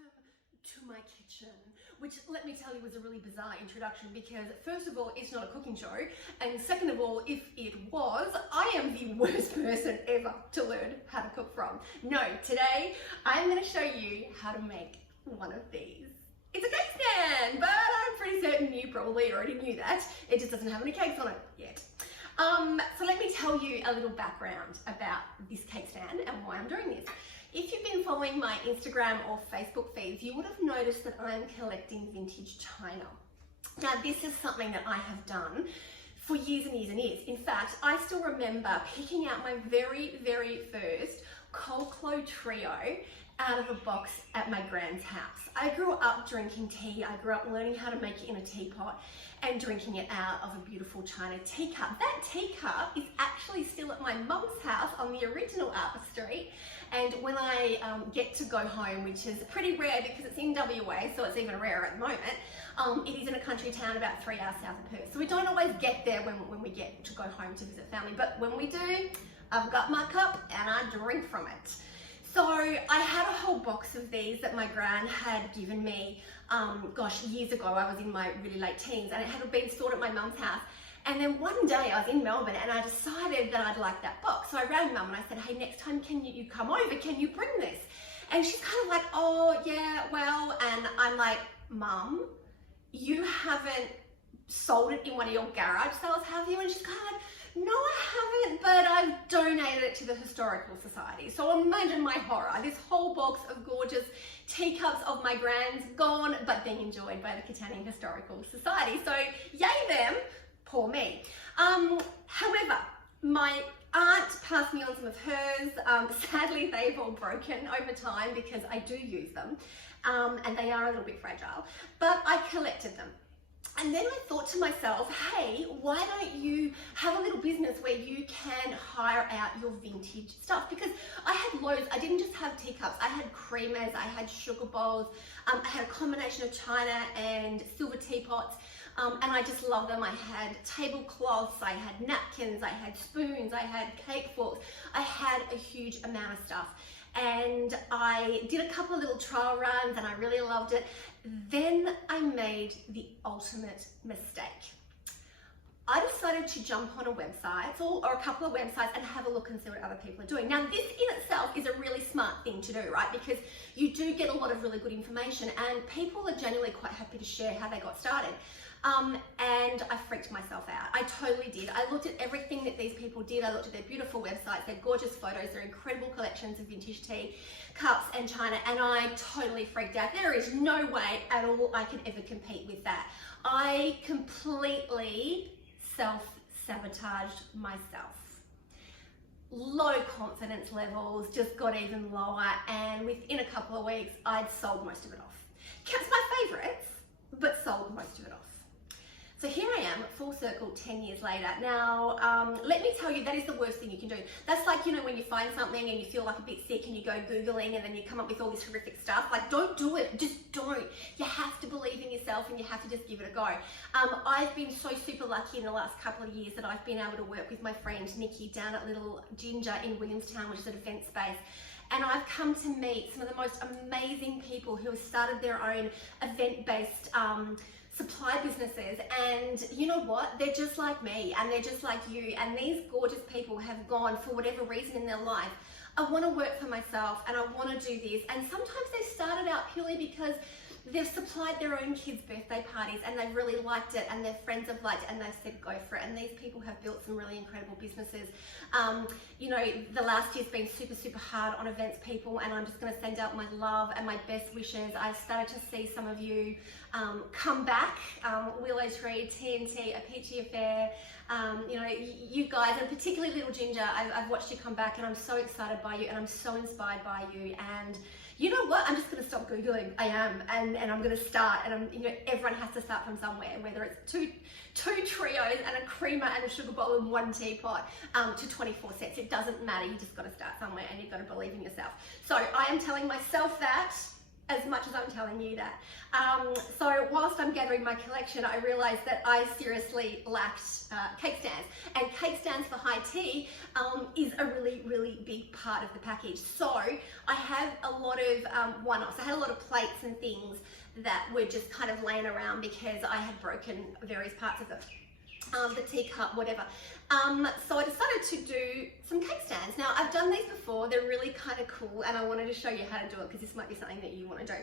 welcome to my kitchen, which let me tell you was a really bizarre introduction because first of all, it's not a cooking show, and second of all, if it was, I am the worst person ever to learn how to cook from. No, today I'm going to show you how to make one of these. It's a cake stand, but I'm pretty certain you probably already knew that. It just doesn't have any cakes on it yet. So let me tell you a little background about this cake stand and why I'm doing this. If you've been following my Instagram or Facebook feeds, you would have noticed that I'm collecting vintage china. Now, this is something that I have done for years and years and years. In fact, I still remember picking out my very, very first cold clo trio out of a box at my grand's house. I grew up drinking tea. I grew up learning how to make it in a teapot and drinking it out of a beautiful china teacup. That teacup is actually still at my mum's house on the original Arbour Street. And when I get to go home, which is pretty rare because it's in WA, so it's even rarer at the moment, it is in a country town about 3 hours south of Perth. So we don't always get there when we get to go home to visit family, but when we do, I've got my cup and I drink from it. So I had a whole box of these that my gran had given me, gosh, years ago. I was in my really late teens and it had been stored at my mum's house. And then one day I was in Melbourne and I decided that I'd like that box. So I rang Mum and I said, hey, next time can you come over, can you bring this? And she's kind of like, oh yeah, well, and I'm like, Mum, you haven't sold it in one of your garage sales, have you? And she's kind of like, no, I haven't, but I've donated it to the Historical Society. So imagine my horror, this whole box of gorgeous teacups of my gran's gone, but being enjoyed by the Catanian Historical Society. So yay them. Poor me. However, my aunt passed me on some of hers. Sadly, they've all broken over time because I do use them and they are a little bit fragile, but I collected them. And then I thought to myself, hey, why don't you have a little business where you can hire out your vintage stuff? Because I had loads. I didn't just have teacups. I had creamers, I had sugar bowls, I had a combination of china and silver teapots. And I just love them. I had tablecloths, I had napkins, I had spoons, I had cake forks. I had a huge amount of stuff. And I did a couple of little trial runs and I really loved it. Then I made the ultimate mistake. I decided to jump on a website or a couple of websites and have a look and see what other people are doing. Now, this in itself is a really smart thing to do, right? Because you do get a lot of really good information and people are generally quite happy to share how they got started. And I freaked myself out. I totally did. I looked at everything that these people did. I looked at their beautiful websites, their gorgeous photos, their incredible collections of vintage tea, cups and china, and I totally freaked out. There is no way at all I could ever compete with that. I completely self-sabotaged myself. Low confidence levels just got even lower, and within a couple of weeks, I'd sold most of it off. Kept my favorites, but sold most of it off. So here I am, full circle 10 years later. Now, let me tell you, that is the worst thing you can do. That's like, you know, when you find something and you feel like a bit sick and you go Googling and then you come up with all this horrific stuff. Like, don't do it, just don't. You have to believe in yourself and you have to just give it a go. I've been so super lucky in the last couple of years that I've been able to work with my friend Nikki down at Little Ginger in Williamstown, which is an event space. And I've come to meet some of the most amazing people who have started their own event-based supply businesses, and you know what, they're just like me and they're just like you, and these gorgeous people have gone, for whatever reason in their life, I want to work for myself and I want to do this. And sometimes they started out purely because they've supplied their own kids' birthday parties and they've really liked it and their friends have liked it and they've said go for it, and these people have built some really incredible businesses. You know, the last year's been super hard on events people, and I'm just going to send out my love and my best wishes. I've started to see some of you come back, Willow Tree, TNT, A Peachy Affair, you know, you guys, and particularly Little Ginger, I've watched you come back and I'm so excited by you and I'm so inspired by you. And you know what, I'm just going to stop Googling. I am, and I'm going to start, and you know, everyone has to start from somewhere, whether it's two trios and a creamer and a sugar bowl and one teapot to 24 sets. It doesn't matter, you just got to start somewhere and you've got to believe in yourself. So I am telling myself that, as much as I'm telling you that. So whilst I'm gathering my collection, I realized that I seriously lacked cake stands, and cake stands for high tea is a really, really big part of the package. So I have a lot of one-offs. I had a lot of plates and things that were just kind of laying around because I had broken various parts of them. The teacup, whatever. So I decided to do some cake stands. Now, I've done these before. They're really kind of cool, and I wanted to show you how to do it because this might be something that you want to do.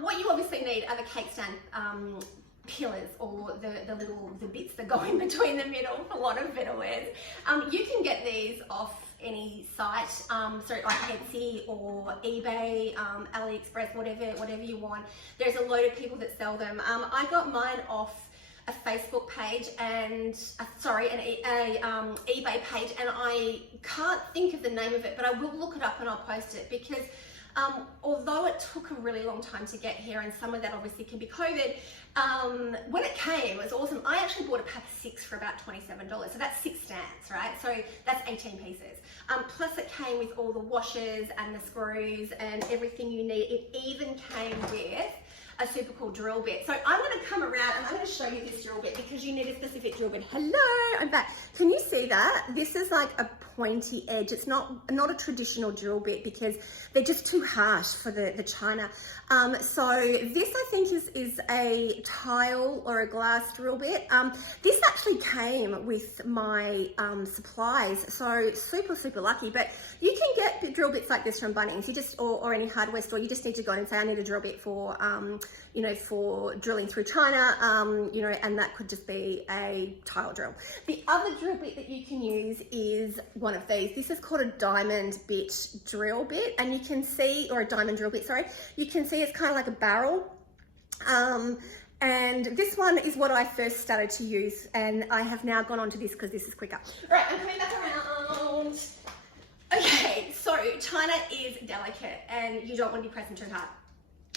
What you obviously need are the cake stand pillars, or the bits that go in between the middle, for a lot of better words. You can get these off any site, so like Etsy or eBay, AliExpress, whatever you want. There's a load of people that sell them. I got mine off a Facebook page and an eBay page, and I can't think of the name of it, but I will look it up and I'll post it, because although it took a really long time to get here, and some of that obviously can be COVID, when it came, it was awesome. I actually bought a pack of 6 for about $27, so that's 6 stands, right? So that's 18 pieces. Plus it came with all the washers and the screws and everything you need. It even came with a super cool drill bit. So I'm going to come around and I'm going to show you this drill bit, because you need a specific drill bit. Hello, I'm back. Can you see that? This is like a pointy edge. It's not a traditional drill bit because they're just too harsh for the china. So this, I think, is a tile or a glass drill bit. This actually came with my supplies, so super lucky. But you can get drill bits like this from Bunnings. You just or any hardware store. You just need to go and say, I need a drill bit for for drilling through china, and that could just be a tile drill. The other drill bit that you can use is one of these. This is called a diamond bit drill bit, and you can see, or a diamond drill bit, sorry, you can see it's kind of like a barrel. And this one is what I first started to use, and I have now gone on to this because this is quicker. All right, I'm coming back around. Okay, so china is delicate and you don't want to be pressing too hard.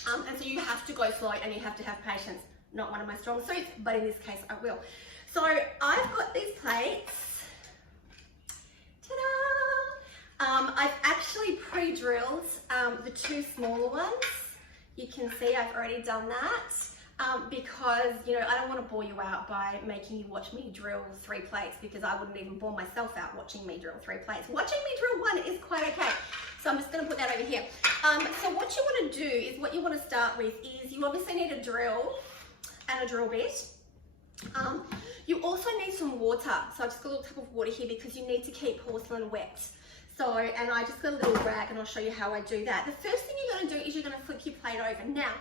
And so you have to go slow and you have to have patience. Not one of my strong suits, but in this case I will. So I've got these plates. Ta-da! I've actually pre-drilled the 2 smaller ones. You can see I've already done that because, I don't want to bore you out by making you watch me drill 3 plates, because I wouldn't even bore myself out watching me drill 3 plates. Watching me drill 1 is quite okay. So I'm just going to put that over here. So what you want to do is, what you want to start with is, you obviously need a drill and a drill bit. You also need some water. So I've just got a little tub of water here because you need to keep porcelain wet. So, and I just got a little rag and I'll show you how I do that. The first thing you're going to do is you're going to flip your plate over. Now,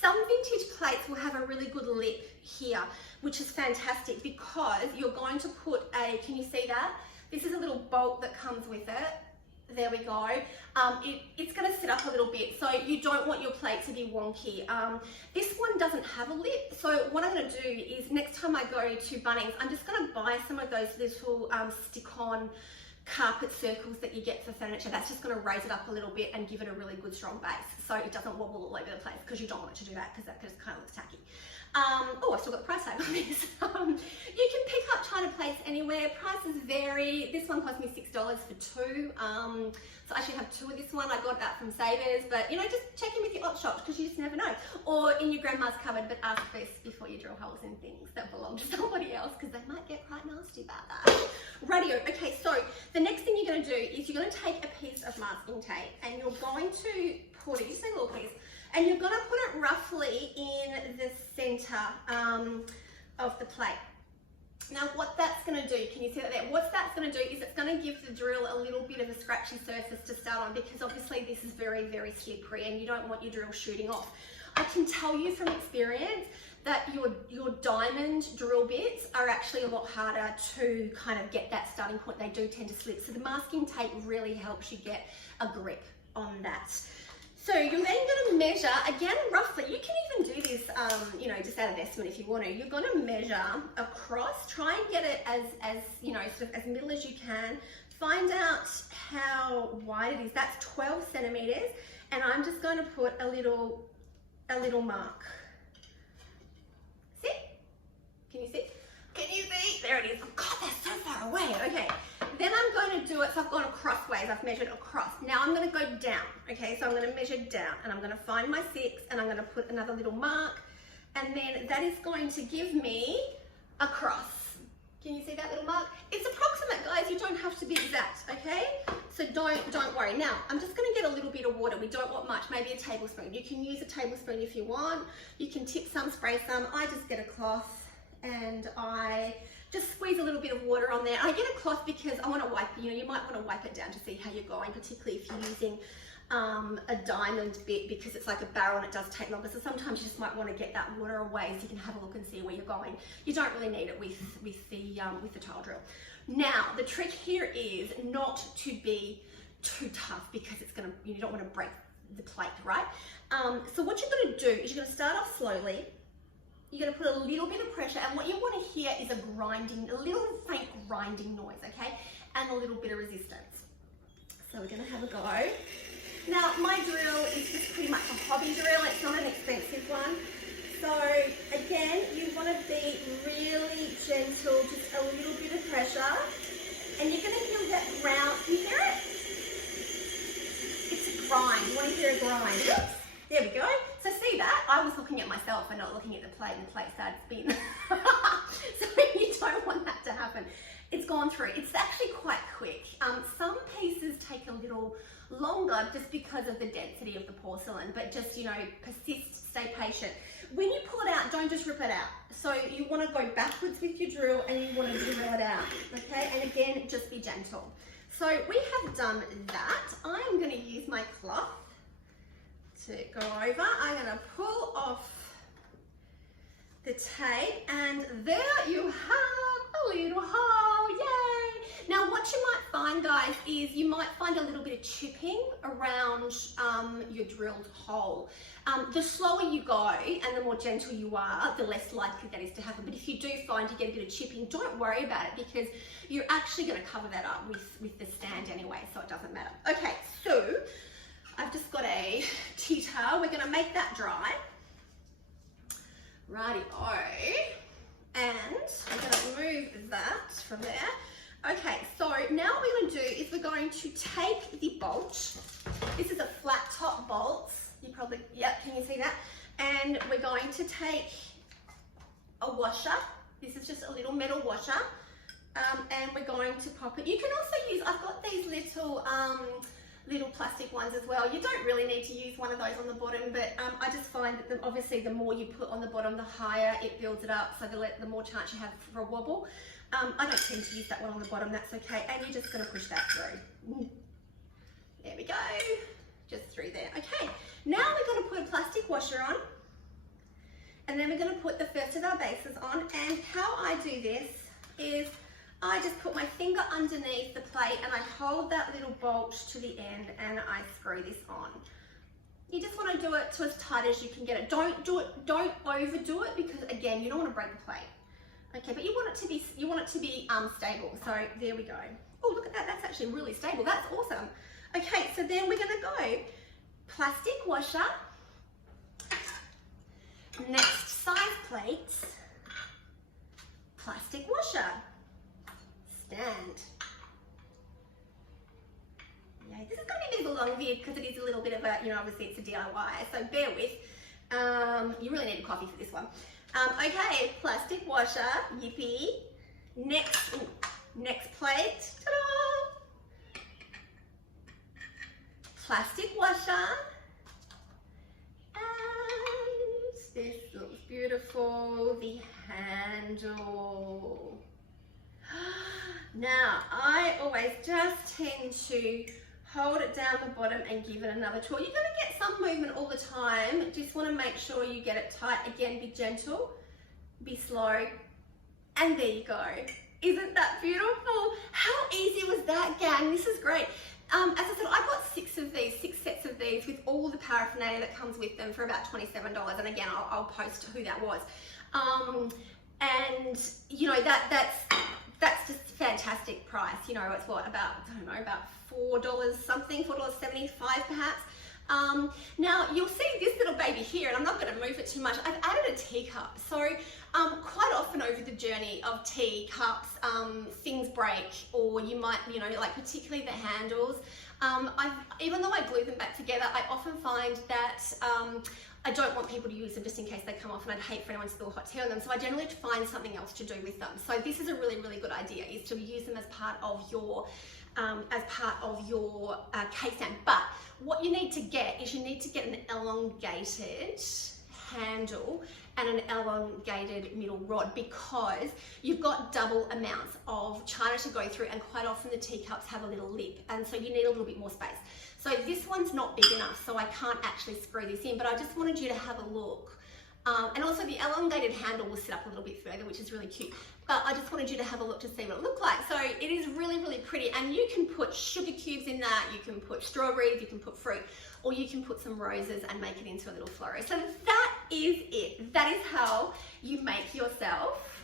some vintage plates will have a really good lip here, which is fantastic because you're going to put a, can you see that? This is a little bolt that comes with it. There we go. It's going to sit up a little bit, so you don't want your plate to be wonky. This one doesn't have a lip, so what I'm going to do is, next time I go to Bunnings, I'm just going to buy some of those little stick-on carpet circles that you get for furniture. That's just going to raise it up a little bit and give it a really good strong base, so it doesn't wobble all over the place, because you don't want it to do that, because that just kind of looks tacky. Oh, I've still got the price tag on this. You can pick up china plates anywhere. Prices vary. This one cost me $6 for 2. So I actually have 2 of this one. I got that from Savers, but just check in with your op shops, because you just never know. Or in your grandma's cupboard, but ask first before you drill holes in things that belong to somebody else, because they might get quite nasty about that. Radio. Okay, so the next thing you're going to do is you're going to take a piece of masking tape and you're going to put it, just a little piece, and you're going to put it roughly in the center of the plate. Now what that's going to do, can you see that there? What that's going to do is it's going to give the drill a little bit of a scratchy surface to start on, because obviously this is very, very slippery and you don't want your drill shooting off. I can tell you from experience that your diamond drill bits are actually a lot harder to kind of get that starting point. They do tend to slip. So the masking tape really helps you get a grip on that. So you're then going to measure, again, roughly, you can even do this, just out of estimate if you want to. You're going to measure across, try and get it as sort of as middle as you can. Find out how wide it is. That's 12 centimeters. And I'm just going to put a little mark. See? Can you see? Can you see? There it is. Oh God, that's so far away. Okay. Then I'm going to do it, so I've gone crossways, I've measured across. Now I'm going to go down, okay? So I'm going to measure down, and I'm going to find my 6, and I'm going to put another little mark, and then that is going to give me a cross. Can you see that little mark? It's approximate, guys. You don't have to be exact, okay? So don't worry. Now, I'm just going to get a little bit of water. We don't want much, maybe a tablespoon. You can use a tablespoon if you want. You can tip some, spray some. I just get a cloth, and I just squeeze a little bit of water on there. I get a cloth because I want to wipe, you might want to wipe it down to see how you're going, particularly if you're using a diamond bit, because it's like a barrel and it does take longer. So sometimes you just might want to get that water away so you can have a look and see where you're going. You don't really need it with the tile drill. Now, the trick here is not to be too tough, because it's gonna, you don't want to break the plate, right? So what you're going to do is you're going to start off slowly. You're going to put a little bit of pressure, and what you want to hear is a little faint grinding noise, okay? And a little bit of resistance. So we're going to have a go. Now, my drill is just pretty much a hobby drill. It's not an expensive one. So again, you want to be really gentle, just a little bit of pressure. And you're going to hear that ground. Can you hear it? It's a grind. You want to hear a grind. Oops. There we go. So see that? I was looking at myself and not looking at the plate, and the plate started spinning. So you don't want that to happen. It's gone through. It's actually quite quick. Some pieces take a little longer just because of the density of the porcelain, but just, persist, stay patient. When you pull it out, don't just rip it out. So you want to go backwards with your drill, and you want to drill it out, okay? And again, just be gentle. So we have done that. I'm going to use my cloth to go over. I'm going to pull off the tape, and there you have a little hole. Yay! Now what you might find, guys, is you might find a little bit of chipping around your drilled hole. The slower you go and the more gentle you are, the less likely that is to happen. But if you do find you get a bit of chipping, don't worry about it, because you're actually going to cover that up with the stand anyway, so it doesn't matter. Okay, so I've just got a tea towel. We're going to make that dry. Righty-o. And I'm going to move that from there. Okay, so now what we're going to do is we're going to take the bolt. This is a flat top bolt. You probably, yep, can you see that? And we're going to take a washer. This is just a little metal washer. And we're going to pop it. You can also use, I've got these little plastic ones as well. You don't really need to use one of those on the bottom, but I just find that obviously the more you put on the bottom, the higher it builds it up, so the more chance you have for a wobble. I don't tend to use that one on the bottom, that's okay. And you're just going to push that through. There we go. Just through there. Okay, now we're going to put a plastic washer on, and then we're going to put the first of our bases on. And how I do this is I just put my finger underneath the plate, and I hold that little bolt to the end, and I screw this on. You just want to do it to as tight as you can get it. Don't overdo it, because again, you don't want to break the plate. Okay, but you want it to be stable. So there we go. Oh, look at that. That's actually really stable. That's awesome. Okay, so then we're going to go plastic washer, next size plates, plastic washer, stand. Yeah, this is going to be a bit of a long video because it is a little bit of a, obviously it's a DIY, so bear with. You really need a coffee for this one. Okay, plastic washer, yippee. Next plate, ta-da! Plastic washer. And this looks beautiful, the handle. Now, I always just tend to hold it down the bottom and give it another twirl. You're going to get some movement all the time. Just want to make sure you get it tight. Again, be gentle, be slow, and there you go. Isn't that beautiful? How easy was that, gang? This is great. As I said, I got 6 sets of these with all the paraphernalia that comes with them for about $27. And again, I'll post who that was. And that's just a fantastic price. It's what, about, I don't know, about $4 something, $4.75 perhaps. Now you'll see this little baby here, and I'm not going to move it too much. I've added a teacup. So quite often over the journey of teacups, things break, or you might, you know, like particularly the handles. Even though I glue them back together, I often find that I don't want people to use them just in case they come off, and I'd hate for anyone to spill hot tea on them. So I generally find something else to do with them. So this is a really, really good idea, is to use them as part of your cake stand. But what you need to get is you need to get an elongated handle and an elongated middle rod, because you've got double amounts of china to go through, and quite often the teacups have a little lip, and so you need a little bit more space. So this one's not big enough, so I can't actually screw this in, but I just wanted you to have a look. And also the elongated handle will sit up a little bit further, which is really cute. But I just wanted you to have a look to see what it looked like. So it is really, really pretty. And you can put sugar cubes in that, you can put strawberries, you can put fruit, or you can put some roses and make it into a little florist. So that is it. That is how you make yourself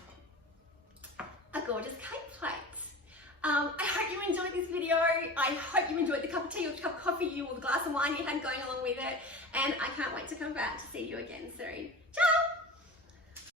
a gorgeous cake plate. I hope you enjoyed this video. I hope you enjoyed the cup of tea or cup of coffee or the glass of wine you had going along with it. And I can't wait to come back to see you again soon. Ciao!